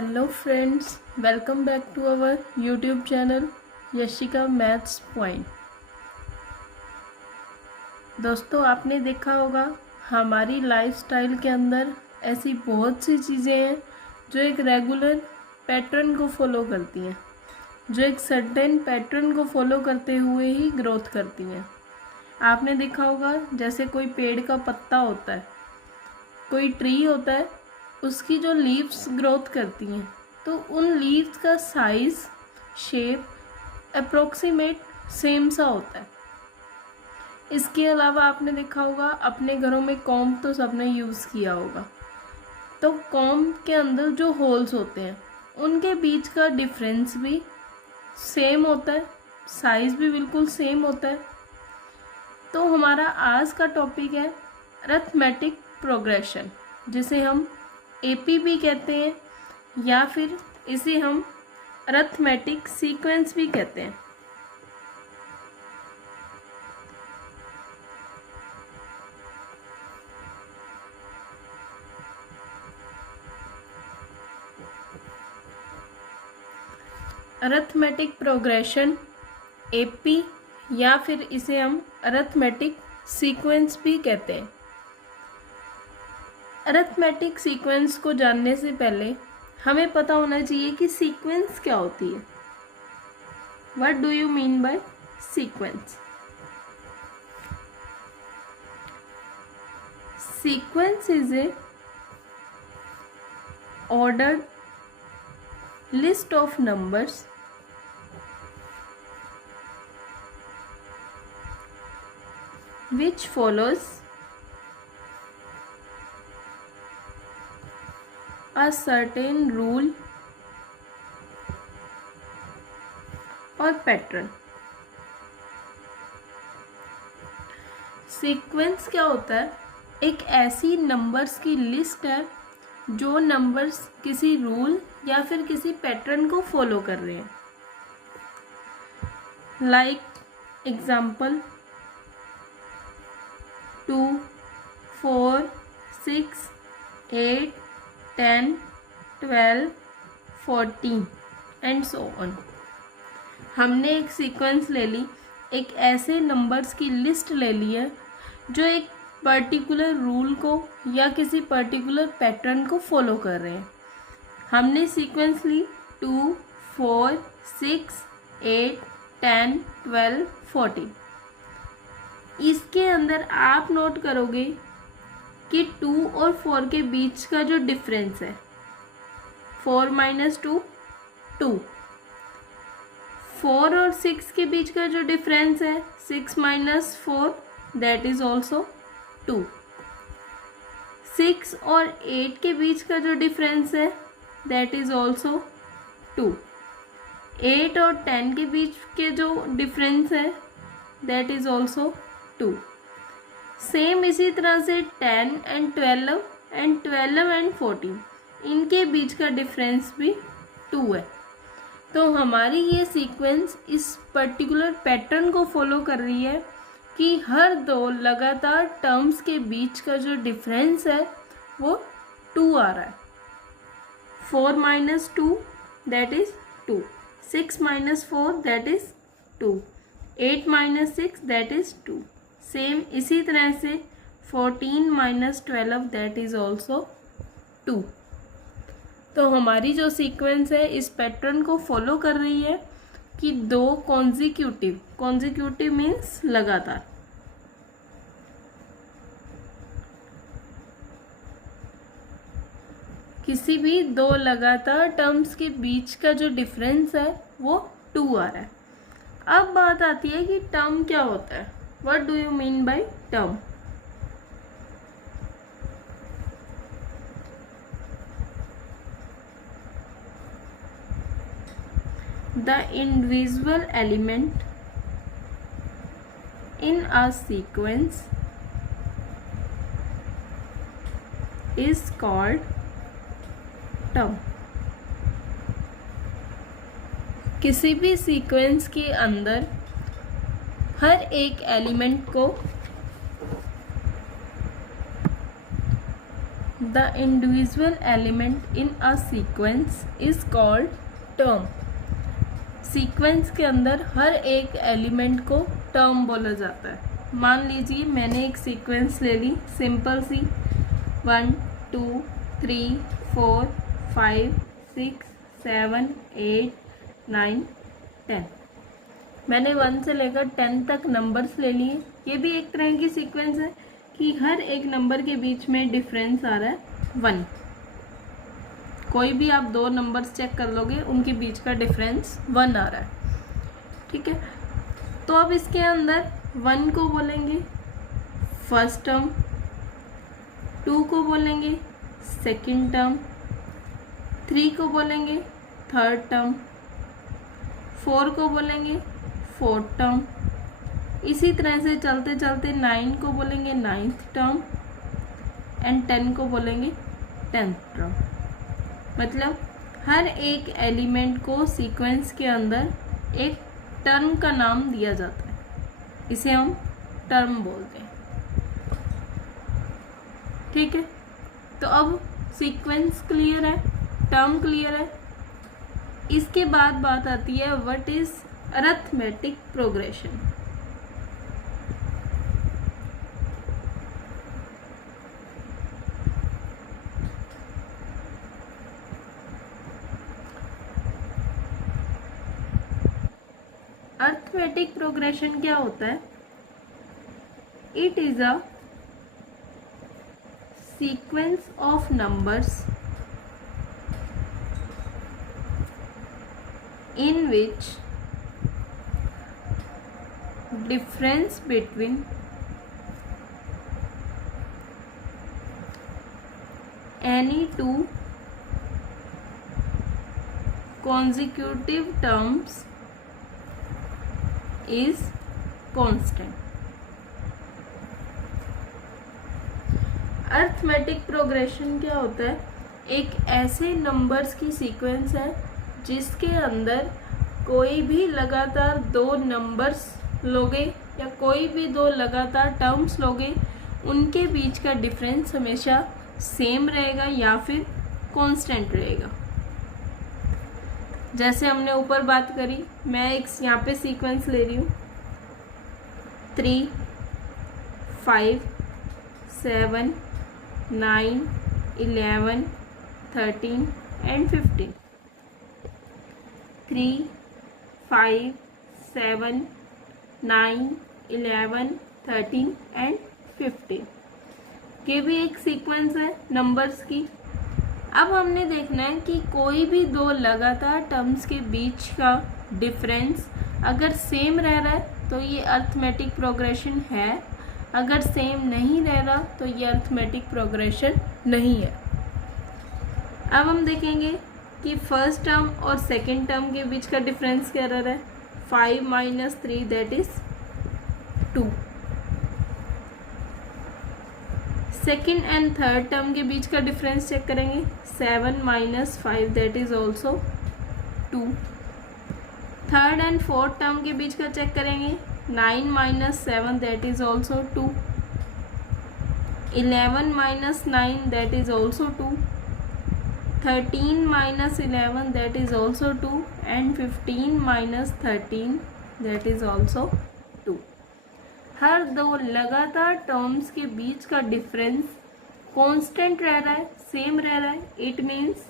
Hello friends, welcome back to our YouTube channel Yashika maths point. दोस्तों, आपने देखा होगा हमारी लाइफस्टाइल के अंदर ऐसी बहुत सी चीज़ें हैं जो एक रेगुलर पैटर्न को फॉलो करती हैं, जो एक सर्टेन पैटर्न को फॉलो करते हुए ही ग्रोथ करती हैं। आपने देखा होगा जैसे कोई पेड़ का पत्ता होता है, कोई ट्री होता है, उसकी जो लीव्स ग्रोथ करती हैं तो उन लीव्स का साइज, शेप अप्रोक्सीमेट सेम सा होता है। इसके अलावा आपने देखा होगा अपने घरों में कॉम्ब तो सबने यूज़ किया होगा, तो कॉम्ब के अंदर जो होल्स होते हैं उनके बीच का डिफरेंस भी सेम होता है, साइज भी बिल्कुल सेम होता है। तो हमारा आज का टॉपिक है अरिथमेटिक प्रोग्रेशन, जिसे हम एपी भी कहते हैं या फिर इसे हम अरिथमेटिक सीक्वेंस भी कहते हैं। अरिथमेटिक प्रोग्रेशन एपी या फिर इसे हम अरिथमेटिक सीक्वेंस भी कहते हैं। अरिथमेटिक सीक्वेंस को जानने से पहले हमें पता होना चाहिए कि सीक्वेंस क्या होती है। What do you mean by sequence? Sequence is a ordered list of numbers which follows a certain rule or pattern। Sequence क्या होता है? एक ऐसी नंबर्स की लिस्ट है जो नंबर्स किसी रूल या फिर किसी पैटर्न को फॉलो कर रहे हैं। Like example 2, 4, 6, 8, 10, 12, 14 and so on. हमने एक सीक्वेंस ले ली, एक ऐसे नंबर्स की लिस्ट ले ली है जो एक पर्टिकुलर रूल को या किसी पर्टिकुलर पैटर्न को फॉलो कर रहे हैं। हमने सीक्वेंस ली 2, 4, 6, 8, 10, 12, 14। इसके अंदर आप नोट करोगे कि 2 और 4 के बीच का जो डिफरेंस है 4 - 2 2। 4 और 6 के बीच का जो डिफरेंस है 6 - 4 दैट इज ऑल्सो 2। 6 और 8 के बीच का जो डिफरेंस है दैट इज ऑल्सो 2। 8 और 10 के बीच के जो डिफरेंस है दैट इज ऑल्सो 2। सेम इसी तरह से 10 एंड 12 एंड 12 एंड 14 इनके बीच का डिफरेंस भी 2 है। तो हमारी ये सीक्वेंस इस पर्टिकुलर पैटर्न को फॉलो कर रही है कि हर दो लगातार टर्म्स के बीच का जो डिफरेंस है वो 2 आ रहा है। 4 - 2 that is 2, 6 - 4 that is 2, 8 - 6 that is 2। Same इसी तरह से 14 - 12 दैट इज ऑल्सो 2। तो हमारी जो सीक्वेंस है इस पैटर्न को फॉलो कर रही है कि दो कॉन्जिक्यूटिव मीन्स लगातार, किसी भी दो लगातार टर्म्स के बीच का जो डिफरेंस है वो 2 आ रहा है। अब बात आती है कि टर्म क्या होता है। What do you mean by term? The individual element in a sequence is called term। किसी भी सीक्वेंस के अंदर हर एक एलिमेंट को the individual element in a sequence is called term. Sequence के अंदर हर एक एलिमेंट को टर्म बोला जाता है। मान लीजिए मैंने एक सीक्वेंस ले ली सिंपल सी 1 2 3 4 5 6 7 8 9 10। मैंने 1 से लेकर 10 तक नंबर्स ले लिए। ये भी एक तरह की सीक्वेंस है कि हर एक नंबर के बीच में डिफरेंस आ रहा है 1। कोई भी आप दो नंबर्स चेक कर लोगे, उनके बीच का डिफरेंस 1 आ रहा है। ठीक है, तो अब इसके अंदर 1 को बोलेंगे फर्स्ट टर्म, 2 को बोलेंगे सेकंड टर्म, 3 को बोलेंगे थर्ड टर्म, 4 को बोलेंगे फोर्थ टर्म। इसी तरह से चलते चलते 9 को बोलेंगे नाइन्थ टर्म एंड 10 को बोलेंगे 10th टर्म। मतलब हर एक एलिमेंट को सीक्वेंस के अंदर एक टर्म का नाम दिया जाता है, इसे हम टर्म बोलते हैं। ठीक है, तो अब सीक्वेंस क्लियर है, टर्म क्लियर है। इसके बाद बात आती है what is arithmetic progression. Arithmetic progression क्या होता है? It is a sequence of numbers in which difference between any two consecutive terms is constant. Arithmetic progression क्या होता है? एक ऐसे नंबर्स की सीक्वेंस है जिसके अंदर कोई भी लगातार दो नंबर्स लोगे या कोई भी दो लगातार टर्म्स लोगे, उनके बीच का डिफरेंस हमेशा सेम रहेगा या फिर कांस्टेंट रहेगा। जैसे हमने ऊपर बात करी, मैं एक यहाँ पे सीक्वेंस ले रही हूँ 3 5 7 9 11 13 एंड 15। 3 5 7 9 11 13 एंड 15 ये भी एक सीक्वेंस है नंबर्स की। अब हमने देखना है कि कोई भी दो लगातार टर्म्स के बीच का डिफरेंस अगर सेम रह रहा है तो ये अरिथमेटिक प्रोग्रेशन है, अगर सेम नहीं रह रहा तो ये अरिथमेटिक प्रोग्रेशन नहीं है। अब हम देखेंगे कि फर्स्ट टर्म और सेकंड टर्म के बीच का डिफरेंस क्या रह रहा है? 5 - 3 that is 2। Second and third term के बीच का डिफरेंस चेक करेंगे 7 - 5 that is also 2। Third and fourth term के बीच का चेक करेंगे 9 - 7 that is also 2। 11 - 9 that is also 2। 13 - 11 that is also 2 and 15 - 13 that is also 2। हर दो लगातार टर्म्स के बीच का डिफरेंस कांस्टेंट रह रहा है, सेम रह रहा है। It means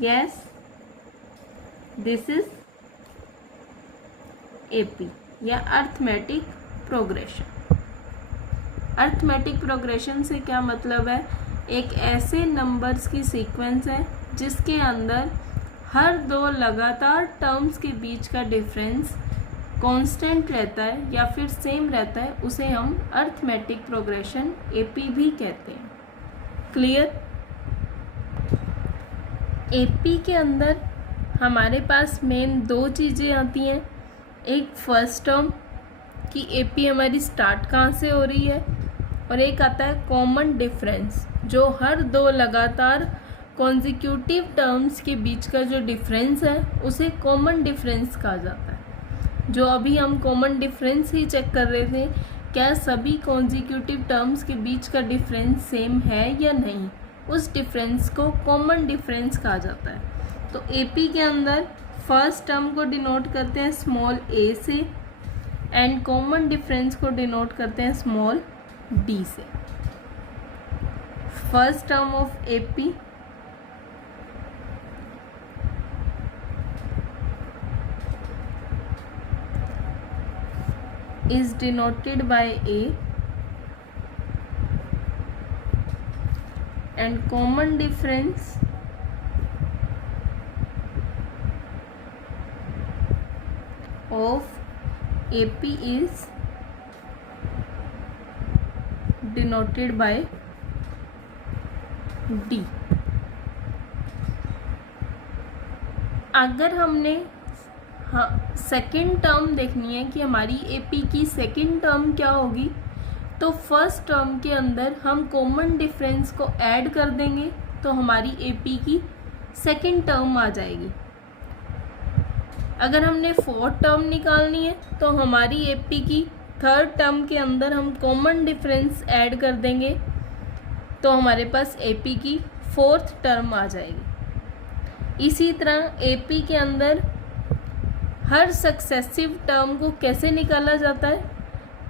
yes this is AP या अरिथमेटिक प्रोग्रेशन। अरिथमेटिक प्रोग्रेशन से क्या मतलब है? एक ऐसे नंबर्स की सीक्वेंस है जिसके अंदर हर दो लगातार टर्म्स के बीच का डिफरेंस कांस्टेंट रहता है या फिर सेम रहता है, उसे हम अरिथमेटिक प्रोग्रेशन एपी भी कहते हैं। क्लियर? एपी के अंदर हमारे पास मेन दो चीज़ें आती हैं। एक फर्स्ट टर्म कि एपी हमारी स्टार्ट कहाँ से हो रही है, और एक आता है कॉमन डिफरेंस जो हर दो लगातार कॉन्जिक्यूटिव टर्म्स के बीच का जो डिफरेंस है उसे कॉमन डिफरेंस कहा जाता है। जो अभी हम कॉमन डिफरेंस ही चेक कर रहे थे क्या सभी कॉन्जिक्यूटिव टर्म्स के बीच का डिफरेंस सेम है या नहीं, उस डिफरेंस को कॉमन डिफरेंस कहा जाता है। तो एपी के अंदर फर्स्ट टर्म को डिनोट करते हैं स्मॉल ए से एंड कॉमन डिफरेंस को डिनोट करते हैं स्मॉल डी से। First term of AP is denoted by A and common difference of AP is denoted by D। अगर हमने सेकेंड टर्म देखनी है कि हमारी एपी की सेकेंड टर्म क्या होगी, तो फर्स्ट टर्म के अंदर हम कॉमन डिफरेंस को ऐड कर देंगे तो हमारी एपी की सेकेंड टर्म आ जाएगी। अगर हमने फोर्थ टर्म निकालनी है तो हमारी एपी की थर्ड टर्म के अंदर हम कॉमन डिफरेंस ऐड कर देंगे तो हमारे पास एपी की फोर्थ टर्म आ जाएगी। इसी तरह एपी के अंदर हर सक्सेसिव टर्म को कैसे निकाला जाता है,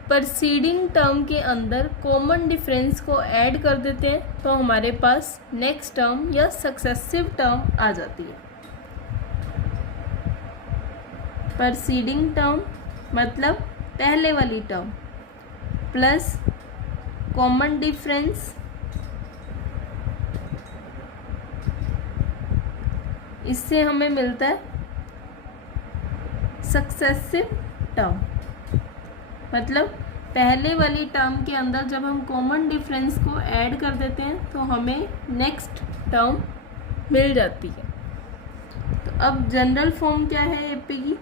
प्रीसीडिंग टर्म के अंदर कॉमन डिफरेंस को ऐड कर देते हैं तो हमारे पास नेक्स्ट टर्म या सक्सेसिव टर्म आ जाती है। प्रीसीडिंग टर्म मतलब पहले वाली टर्म प्लस कॉमन डिफरेंस इससे हमें मिलता है सक्सेसिव टर्म। मतलब पहले वाली टर्म के अंदर जब हम कॉमन डिफरेंस को ऐड कर देते हैं तो हमें नेक्स्ट टर्म मिल जाती है। तो अब जनरल फॉर्म क्या है एपी की,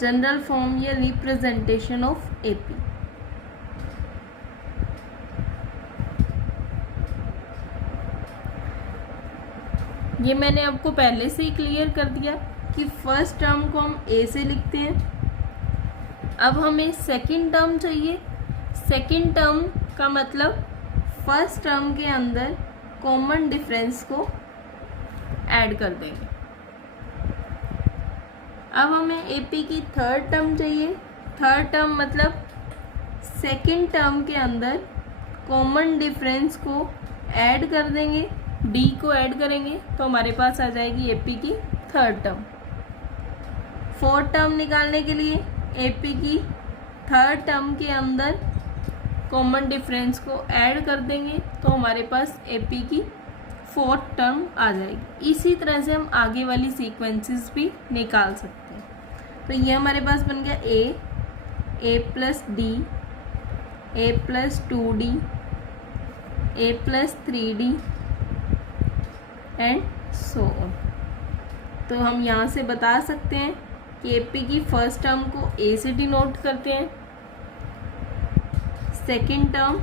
जनरल फॉर्म या रिप्रेजेंटेशन ऑफ एपी। ये मैंने आपको पहले से ही क्लियर कर दिया कि फर्स्ट टर्म को हम ए से लिखते हैं। अब हमें सेकंड टर्म चाहिए। सेकंड टर्म का मतलब फर्स्ट टर्म के अंदर कॉमन डिफरेंस को ऐड कर देंगे। अब हमें एपी की थर्ड टर्म चाहिए। थर्ड टर्म मतलब सेकंड टर्म के अंदर कॉमन डिफरेंस को ऐड कर देंगे, डी को ऐड करेंगे तो हमारे पास आ जाएगी एपी की थर्ड टर्म। फोर्थ टर्म निकालने के लिए एपी की थर्ड टर्म के अंदर कॉमन डिफरेंस को ऐड कर देंगे तो हमारे पास एपी की फोर्थ टर्म आ जाएगी। इसी तरह से हम आगे वाली सीक्वेंसेस भी निकाल सकते हैं। तो ये हमारे पास बन गया a plus d, a plus 2d, a plus 3d and so on. तो हम यहाँ से बता सकते हैं कि एपी की फर्स्ट टर्म को ए से डिनोट करते हैं, सेकेंड टर्म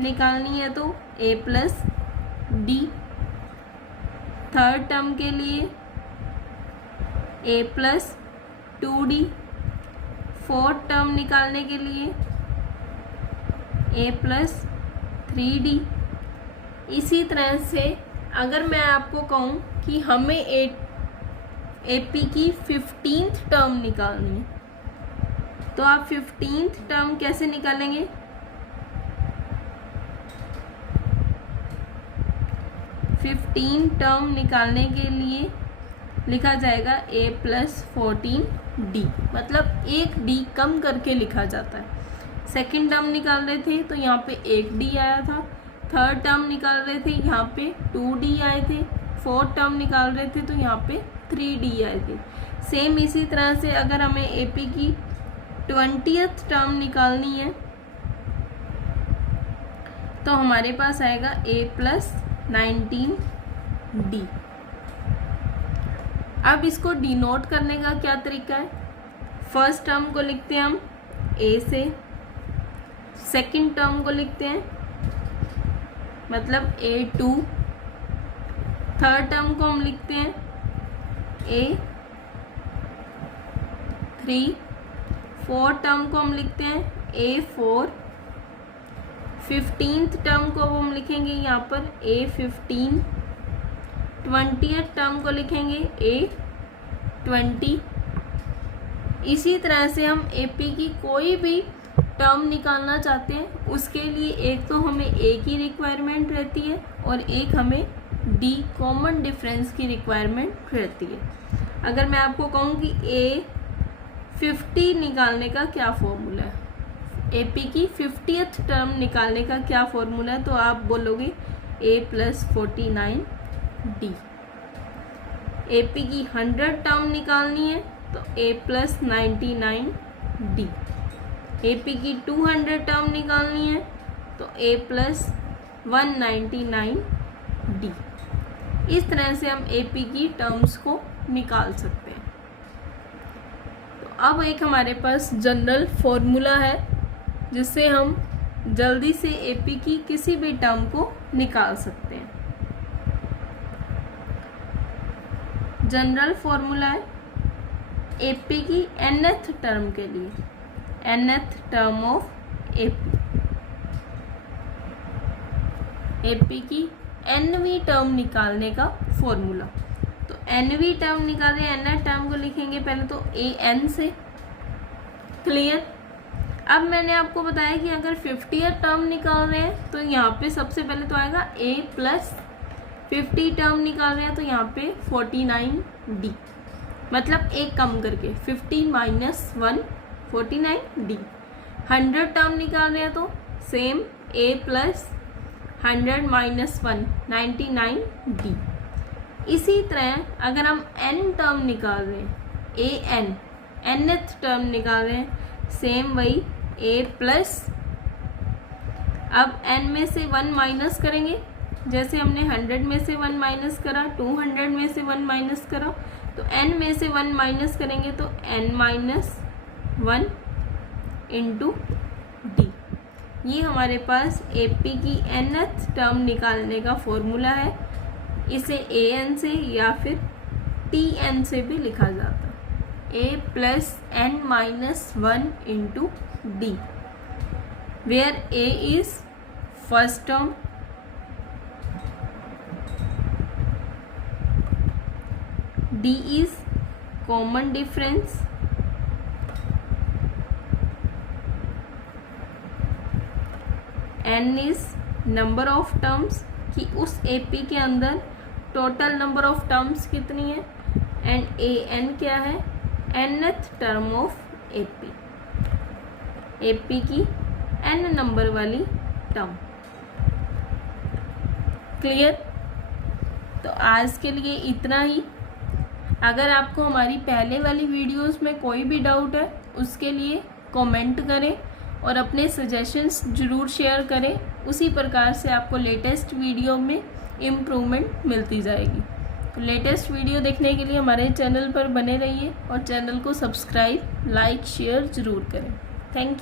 निकालनी है तो ए प्लस डी, थर्ड टर्म के लिए ए प्लस 2d, फोर्थ टर्म निकालने के लिए ए प्लस 3d। इसी तरह से अगर मैं आपको कहूँ कि हमें एपी की 15th टर्म निकालनी है तो आप 15th टर्म कैसे निकालेंगे, 15 टर्म निकालने के लिए लिखा जाएगा a प्लस 14d, मतलब एक d कम करके लिखा जाता है। सेकेंड टर्म निकाल रहे थे तो यहाँ पे एक d आया था, थर्ड टर्म निकाल रहे थे यहाँ पे 2d आए थे, फोर्थ टर्म निकाल रहे थे तो यहाँ पे 3d आए थे। सेम इसी तरह से अगर हमें एपी की 20th टर्म निकालनी है तो हमारे पास आएगा a प्लस 19d। अब इसको डिनोट करने का क्या तरीका है, फर्स्ट टर्म को लिखते हैं हम a से, सेकंड टर्म को लिखते हैं मतलब a2, थर्ड टर्म को हम लिखते हैं a3, 4 टर्म को हम लिखते हैं A4, 15th टर्म को हम लिखेंगे यहाँ पर A15, 20th टर्म को लिखेंगे A20। इसी तरह से हम AP की कोई भी टर्म निकालना चाहते हैं उसके लिए एक तो हमें A की रिक्वायरमेंट रहती है और एक हमें D कॉमन डिफरेंस की रिक्वायरमेंट रहती है। अगर मैं आपको कहूँ कि A50 निकालने का क्या फॉर्मूला है, AP की 50th टर्म निकालने का क्या फॉर्मूला है, तो आप बोलोगे A+49D। AP की 100 टर्म निकालनी है तो A+99D। AP की 200 टर्म निकालनी है तो A+199D। इस तरह से हम AP की टर्म्स को निकाल सकते हैं। तो अब एक हमारे पास जनरल फॉर्मूला है जिससे हम जल्दी से AP की किसी भी टर्म को निकाल सकते हैं। जनरल फॉर्मूला है AP की nth टर्म के लिए, nth टर्म ऑफ AP की nवीं टर्म निकालने का फॉर्मूला। तो nवीं टर्म निकाल रहे हैं, nth टर्म को लिखेंगे पहले तो an से। क्लियर। अब मैंने आपको बताया कि अगर 50th टर्म निकाल रहे हैं तो यहाँ पे सबसे पहले तो आएगा A+50 टर्म निकाल रहे हैं तो यहाँ पे 49D, मतलब एक कम करके 50 - 1 49D। 100 टर्म निकाल रहे हैं तो सेम A+100 - 1 99D। इसी तरह अगर हम n टर्म निकाल रहे हैं, nth टर्म निकाल रहे हैं, सेम वही A+, अब n में से 1 माइनस करेंगे, जैसे हमने 100 में से 1 माइनस करा, 200 में से 1 माइनस करा, तो n में से 1 माइनस करेंगे तो n-1 इंटू D। ये हमारे पास AP की nth टर्म निकालने का फॉर्मूला है। इसे an से या फिर Tn से भी लिखा जाता है, A+n-1 into D, where A is first term, D is common difference, n is number of terms कि उस AP के अंदर टोटल नंबर ऑफ टर्म्स कितनी है, एंड an क्या है, nth टर्म ऑफ AP की n नंबर वाली टर्म। क्लियर। तो आज के लिए इतना ही। अगर आपको हमारी पहले वाली वीडियोस में कोई भी डाउट है उसके लिए कमेंट करें और अपने सजेशंस ज़रूर शेयर करें। उसी प्रकार से आपको लेटेस्ट वीडियो में इम्प्रूवमेंट मिलती जाएगी। तो लेटेस्ट वीडियो देखने के लिए हमारे चैनल पर बने रहिए और चैनल को सब्सक्राइब, लाइक, शेयर ज़रूर करें। Thank you.